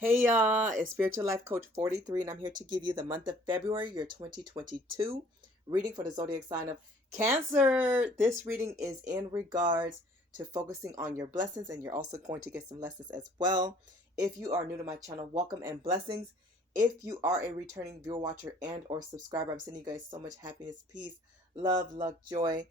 Hey y'all, it's Spiritual Life Coach 43, and I'm here to give you the month of February, year 2022, reading for the zodiac sign of Cancer. This reading is in regards to focusing on your blessings, and you're also going to get some lessons as well. If you are new to my channel, welcome and blessings. If you are a returning viewer, watcher, and or subscriber, I'm sending you guys so much happiness, peace, love, luck, joy,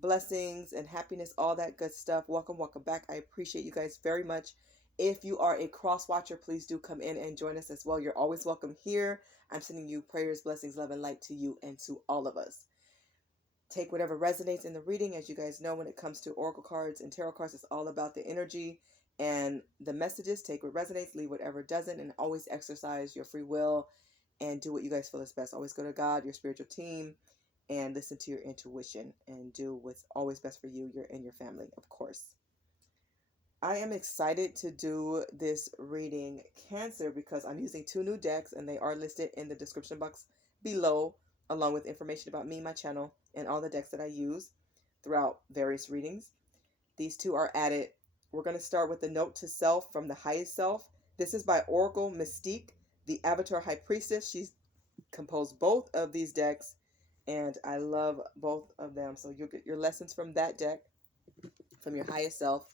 blessings, and happiness, all that good stuff. Welcome back. I appreciate you guys very much. If you are a cross watcher, please do come in and join us as well. You're always welcome here. I'm sending you prayers, blessings, love, and light to you and to all of us. Take whatever resonates in the reading. As you guys know, when it comes to oracle cards and tarot cards, it's all about the energy and the messages. Take what resonates, leave whatever doesn't, and always exercise your free will and do what you guys feel is best. Always go to God, your spiritual team, and listen to your intuition and do what's always best for you, and your family, of course. I am excited to do this reading, Cancer, because I'm using two new decks and they are listed in the description box below, along with information about me, my channel, and all the decks that I use throughout various readings. These two are added. We're going to start with the Note to Self from the Highest Self. This is by Oracle Mystique, the Avatar High Priestess. She's composed both of these decks, and I love both of them. So you'll get your lessons from that deck, from your highest self.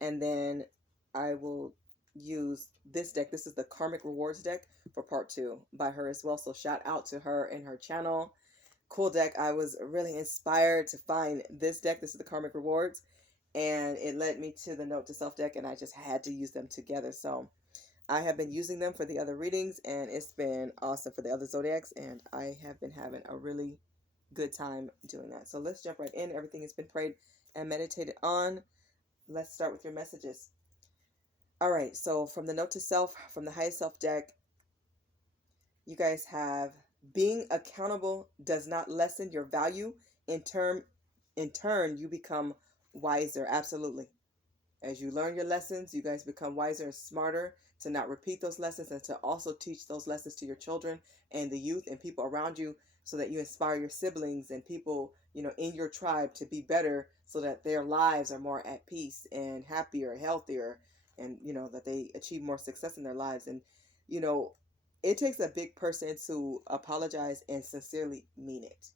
And then I will use this deck. This is the Karmic Rewards deck for part 2 by her as well. So shout out to her and her channel. Cool deck. I was really inspired to find this deck. This is the Karmic Rewards. And it led me to the Note to Self deck. And I just had to use them together. So I have been using them for the other readings. And it's been awesome for the other zodiacs. And I have been having a really good time doing that. So let's jump right in. Everything has been prayed and meditated on. Let's start with your messages. All right, so from the Note to Self, from the Highest Self deck, you guys have being accountable does not lessen your value. In turn, you become wiser. Absolutely. As you learn your lessons, you guys become wiser and smarter to not repeat those lessons and to also teach those lessons to your children and the youth and people around you, so that you inspire your siblings and people, in your tribe to be better, so that their lives are more at peace and happier, healthier, and, that they achieve more success in their lives. And, it takes a big person to apologize and sincerely mean it.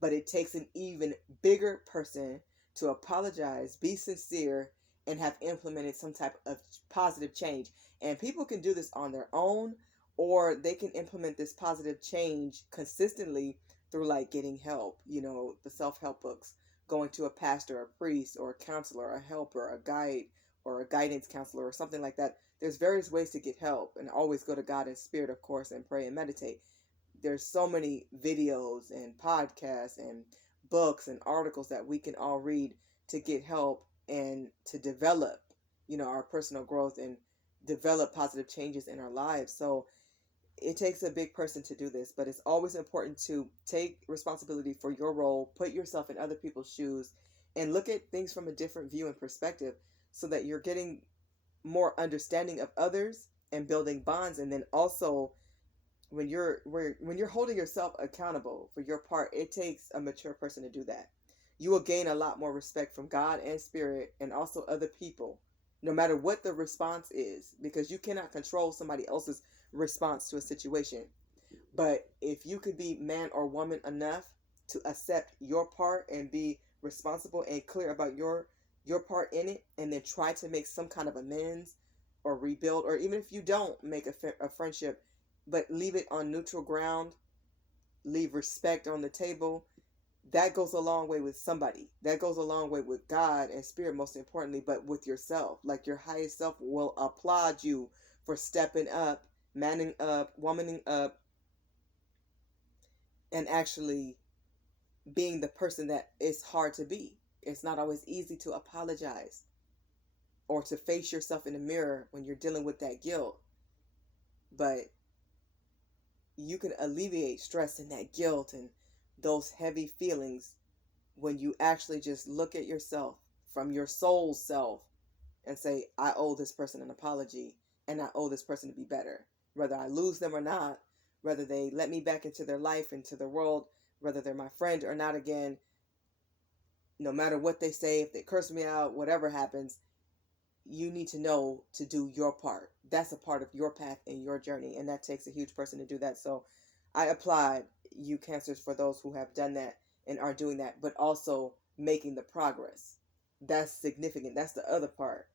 But it takes an even bigger person to apologize, be sincere, and have implemented some type of positive change. And people can do this on their own, or they can implement this positive change consistently through like getting help, the self-help books, going to a pastor, a priest, or a counselor, a helper, a guide, or a guidance counselor, or something like that. There's various ways to get help, and always go to God in spirit, of course, and pray and meditate. There's so many videos and podcasts and books and articles that we can all read to get help and to develop, our personal growth and develop positive changes in our lives. So it takes a big person to do this, but it's always important to take responsibility for your role, put yourself in other people's shoes, and look at things from a different view and perspective, so that you're getting more understanding of others and building bonds. And then also, when you're holding yourself accountable for your part, it takes a mature person to do that. You will gain a lot more respect from God and spirit, and also other people, no matter what the response is, because you cannot control somebody else's response to a situation. But if you could be man or woman enough to accept your part and be responsible and clear about your part in it, and then try to make some kind of amends or rebuild, or even if you don't make a friendship, but leave it on neutral ground, leave respect on the table, that goes a long way with somebody. That goes a long way with God and spirit, most importantly, but with yourself. Like, your highest self will applaud you for stepping up, manning up, womaning up, and actually being the person that it's hard to be. It's not always easy to apologize or to face yourself in the mirror when you're dealing with that guilt. But you can alleviate stress and that guilt and those heavy feelings when you actually just look at yourself from your soul self and say, I owe this person an apology, and I owe this person to be better. Whether I lose them or not, whether they let me back into their life, into their world, whether they're my friend or not again, no matter what they say, if they curse me out, whatever happens, you need to know to do your part. That's a part of your path and your journey, and that takes a huge person to do that. So I applaud you, Cancers, for those who have done that and are doing that, but also making the progress. That's significant. That's the other part.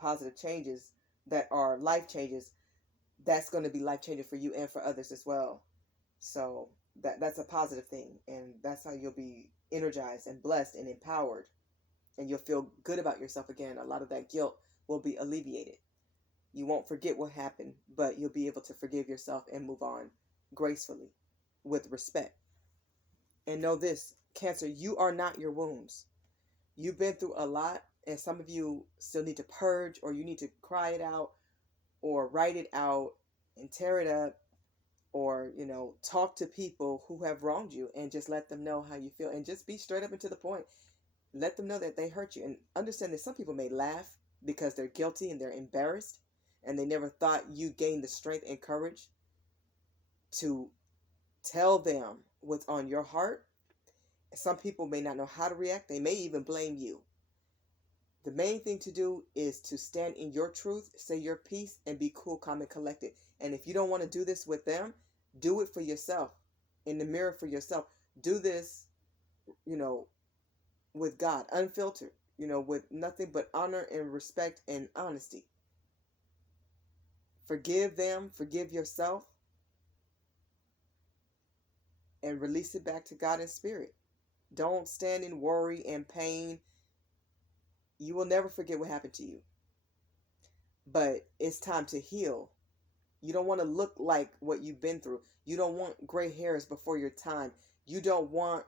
Positive changes that are life changes. That's going to be life changing for you and for others as well. So that's a positive thing, and that's how you'll be energized and blessed and empowered, and you'll feel good about yourself again. A lot of that guilt will be alleviated. You won't forget what happened, but you'll be able to forgive yourself and move on gracefully with respect. And know this, Cancer, you are not your wounds. You've been through a lot, and some of you still need to purge, or you need to cry it out or write it out and tear it up, or talk to people who have wronged you and just let them know how you feel, and just be straight up and to the point. Let them know that they hurt you, and understand that some people may laugh because they're guilty and they're embarrassed, and they never thought you gained the strength and courage to tell them what's on your heart. Some people may not know how to react. They may even blame you. The main thing to do is to stand in your truth, say your piece, and be cool, calm, and collected. And if you don't want to do this with them, do it for yourself, in the mirror for yourself. Do this, with God, unfiltered, with nothing but honor and respect and honesty. Forgive them, forgive yourself, and release it back to God in spirit. Don't stand in worry and pain. You will never forget what happened to you. But it's time to heal. You don't want to look like what you've been through. You don't want gray hairs before your time. You don't want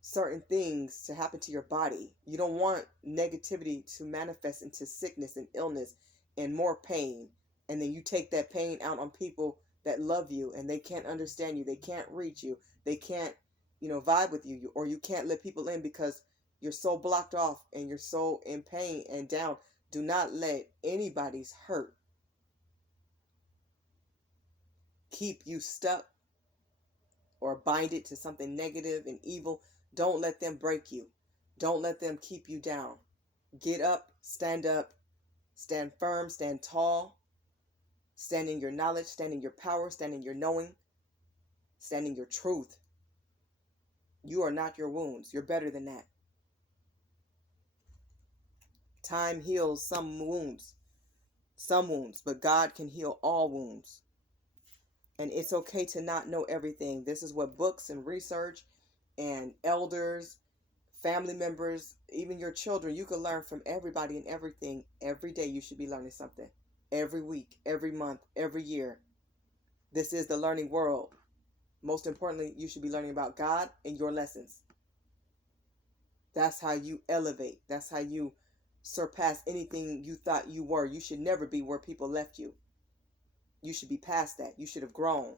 certain things to happen to your body. You don't want negativity to manifest into sickness and illness and more pain. And then you take that pain out on people that love you, and they can't understand you. They can't reach you. They can't, vibe with you, or you can't let people in because you're so blocked off and you're so in pain and down. Do not let anybody's hurt keep you stuck or bind it to something negative and evil. Don't let them break you. Don't let them keep you down. Get up, stand firm, stand tall, stand in your knowledge, stand in your power, stand in your knowing, stand in your truth. You are not your wounds. You're better than that. Time heals some wounds, but God can heal all wounds. And it's okay to not know everything. This is what books and research and elders, family members, even your children, you can learn from everybody and everything. Every day you should be learning something. Every week, every month, every year. This is the learning world. Most importantly, you should be learning about God and your lessons. That's how you elevate. That's how you surpass anything you thought you were. You should never be where people left you. You should be past that. You should have grown.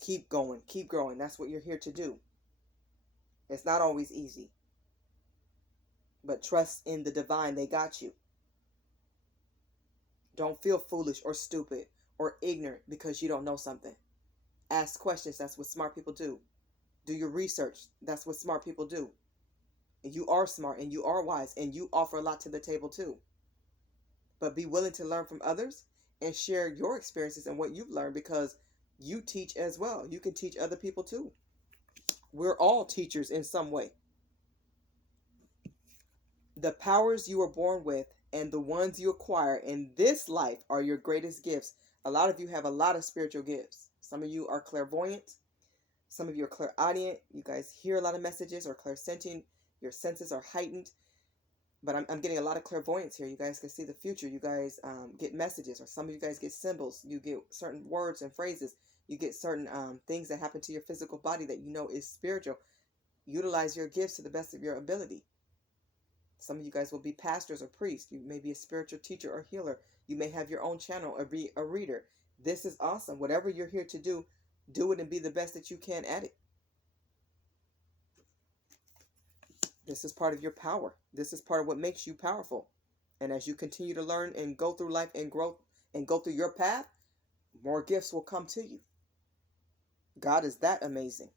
Keep going. Keep growing. That's what you're here to do. It's not always easy. But trust in the divine. They got you. Don't feel foolish or stupid or ignorant because you don't know something. Ask questions. That's what smart people do. Do your research. That's what smart people do. And you are smart and you are wise and you offer a lot to the table too. But be willing to learn from others and share your experiences and what you've learned, because you teach as well. You can teach other people too. We're all teachers in some way. The powers you were born with and the ones you acquire in this life are your greatest gifts. A lot of you have a lot of spiritual gifts. Some of you are clairvoyant. Some of you are clairaudient. You guys hear a lot of messages, or clairsentient. Your senses are heightened. But I'm getting a lot of clairvoyance here. You guys can see the future. You guys get messages, or some of you guys get symbols. You get certain words and phrases. You get certain things that happen to your physical body that you know is spiritual. Utilize your gifts to the best of your ability. Some of you guys will be pastors or priests. You may be a spiritual teacher or healer. You may have your own channel or be a reader. This is awesome. Whatever you're here to do, do it and be the best that you can at it. This is part of your power. This is part of what makes you powerful. And as you continue to learn and go through life and grow and go through your path, more gifts will come to you. God is that amazing.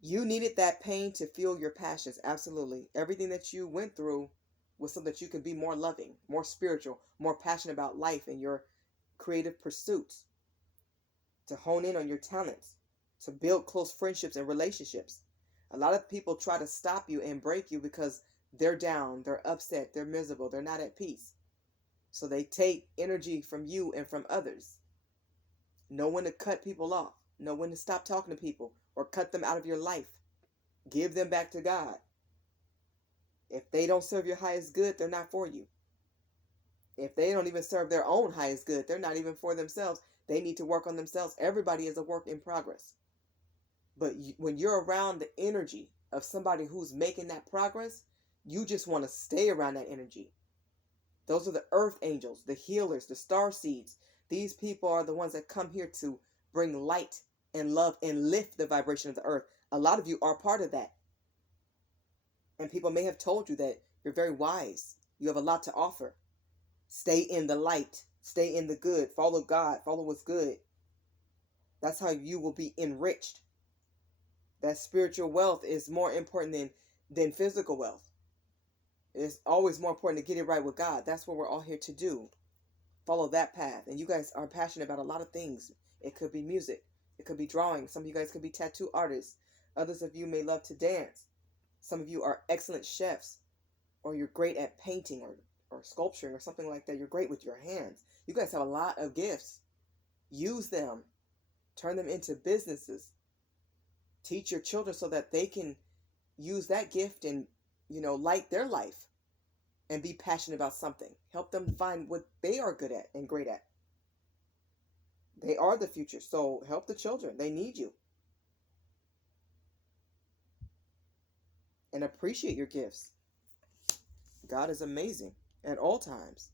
You needed that pain to fuel your passions. Absolutely. Everything that you went through so that you can be more loving, more spiritual, more passionate about life and your creative pursuits, to hone in on your talents, to build close friendships and relationships. A lot of people try to stop you and break you because they're down, they're upset, they're miserable, they're not at peace. So they take energy from you and from others. Know when to cut people off. Know when to stop talking to people or cut them out of your life. Give them back to God. If they don't serve your highest good, they're not for you. If they don't even serve their own highest good, they're not even for themselves. They need to work on themselves. Everybody is a work in progress. But when you're around the energy of somebody who's making that progress, you just want to stay around that energy. Those are the earth angels, the healers, the star seeds. These people are the ones that come here to bring light and love and lift the vibration of the earth. A lot of you are part of that. And people may have told you that you're very wise. You have a lot to offer. Stay in the light. Stay in the good. Follow God. Follow what's good. That's how you will be enriched. That spiritual wealth is more important than physical wealth. It's always more important to get it right with God. That's what we're all here to do. Follow that path. And you guys are passionate about a lot of things. It could be music. It could be drawing. Some of you guys could be tattoo artists. Others of you may love to dance. Some of you are excellent chefs. Or you're great at painting or sculpturing or something like that. You're great with your hands. You guys have a lot of gifts. Use them. Turn them into businesses. Teach your children so that they can use that gift and, light their life and be passionate about something. Help them find what they are good at and great at. They are the future, so help the children. They need you. And appreciate your gifts. God is amazing at all times.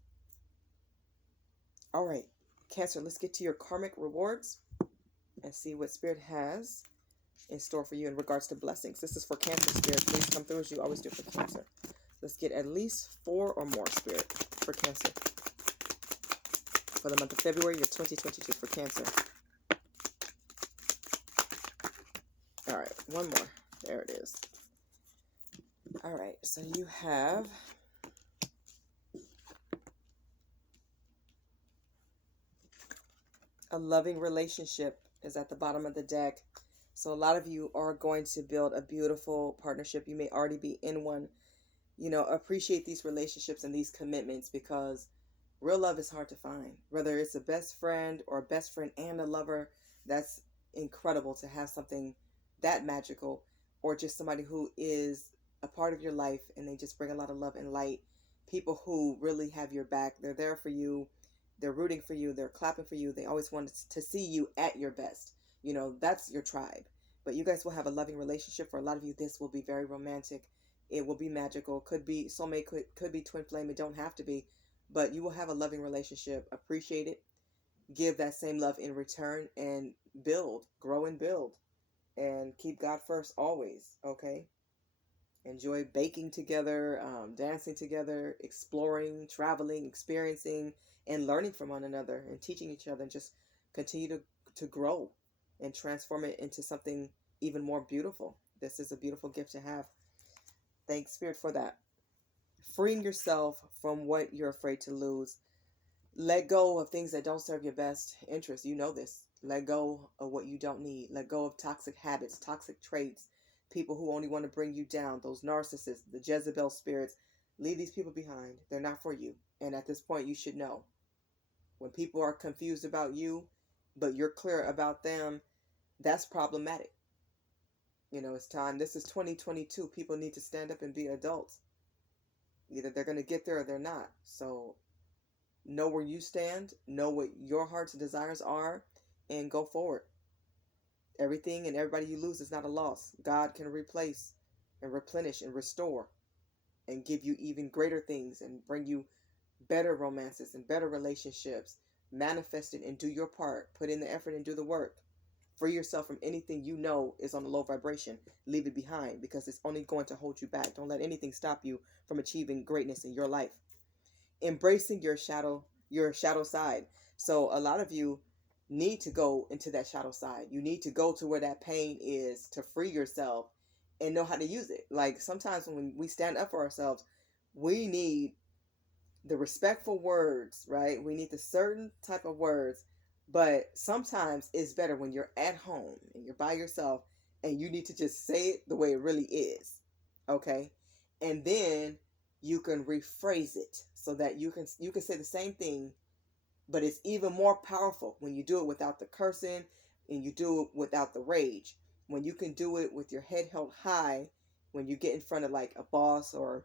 All right, Cancer, let's get to your karmic rewards and see what Spirit has in store for you in regards to blessings. This is for Cancer, Spirit. Please come through as you always do for Cancer. Let's get at least 4 or more, Spirit, for Cancer. For the month of February, year 2022 for Cancer. All right, one more. There it is. All right, so you have a loving relationship is at the bottom of the deck. So a lot of you are going to build a beautiful partnership. You may already be in one. Appreciate these relationships and these commitments, because real love is hard to find. Whether it's a best friend or a best friend and a lover, that's incredible to have something that magical, or just somebody who is a part of your life and they just bring a lot of love and light. People who really have your back. They're there for you. They're rooting for you. They're clapping for you. They always want to see you at your best. That's your tribe. But you guys will have a loving relationship. For a lot of you, this will be very romantic. It will be magical. Could be soulmate, could be twin flame. It don't have to be. But you will have a loving relationship. Appreciate it. Give that same love in return and build. Grow and build. And keep God first always. Okay? Enjoy baking together, dancing together, exploring, traveling, experiencing, and learning from one another and teaching each other, and just continue to grow and transform it into something even more beautiful. This is a beautiful gift to have. Thanks, Spirit, for that. Freeing yourself from what you're afraid to lose. Let go of things that don't serve your best interest. You know this. Let go of what you don't need. Let go of toxic habits, toxic traits, people who only want to bring you down, those narcissists, the Jezebel spirits. Leave these people behind. They're not for you. And at this point, you should know. When people are confused about you, but you're clear about them, that's problematic. It's time. This is 2022. People need to stand up and be adults. Either they're going to get there or they're not. So know where you stand, know what your heart's desires are, and go forward. Everything and everybody you lose is not a loss. God can replace and replenish and restore and give you even greater things and bring you better romances and better relationships. Manifest it and do your part. Put in the effort and do the work. Free yourself from anything you know is on a low vibration. Leave it behind, because it's only going to hold you back. Don't let anything stop you from achieving greatness in your life. Embracing your shadow side. So a lot of you need to go into that shadow side. You need to go to where that pain is to free yourself and know how to use it. Like sometimes when we stand up for ourselves, we need the respectful words, right? We need the certain type of words, but sometimes it's better when you're at home and you're by yourself and you need to just say it the way it really is, okay? And then you can rephrase it so that you can say the same thing, but it's even more powerful when you do it without the cursing and you do it without the rage. When you can do it with your head held high, when you get in front of like a boss or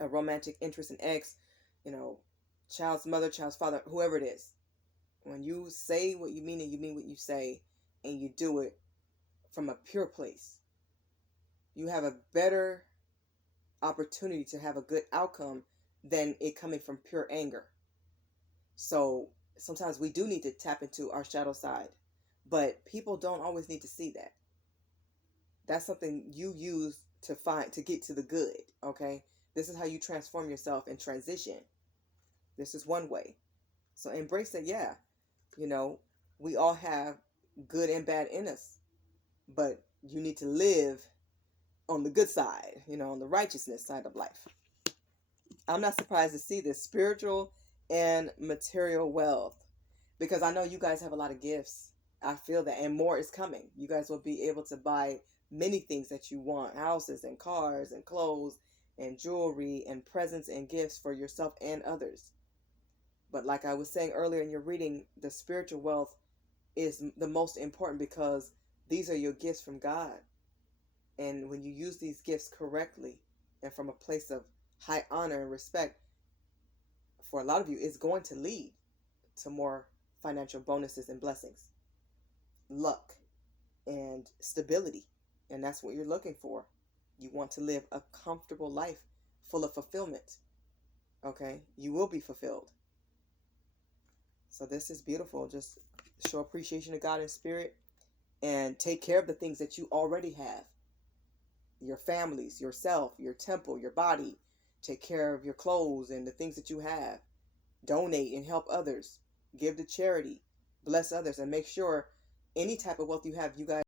a romantic interest in ex, child's mother, child's father, whoever it is. When you say what you mean and you mean what you say and you do it from a pure place, you have a better opportunity to have a good outcome than it coming from pure anger. So sometimes we do need to tap into our shadow side, but people don't always need to see that. That's something you use to get to the good, okay? This is how you transform yourself and transition. This is one way. So embrace that, yeah, we all have good and bad in us, but you need to live on the good side, on the righteousness side of life. I'm not surprised to see this spiritual and material wealth, because I know you guys have a lot of gifts. I feel that, and more is coming. You guys will be able to buy many things that you want, houses and cars and clothes and jewelry and presents and gifts for yourself and others. But like I was saying earlier in your reading, the spiritual wealth is the most important because these are your gifts from God. And when you use these gifts correctly and from a place of high honor and respect, for a lot of you, it's going to lead to more financial bonuses and blessings, luck, and stability. And that's what you're looking for. You want to live a comfortable life full of fulfillment. Okay? You will be fulfilled. So this is beautiful. Just show appreciation to God in spirit and take care of the things that you already have. Your families, yourself, your temple, your body. Take care of your clothes and the things that you have. Donate and help others. Give to charity. Bless others, and make sure any type of wealth you have, you guys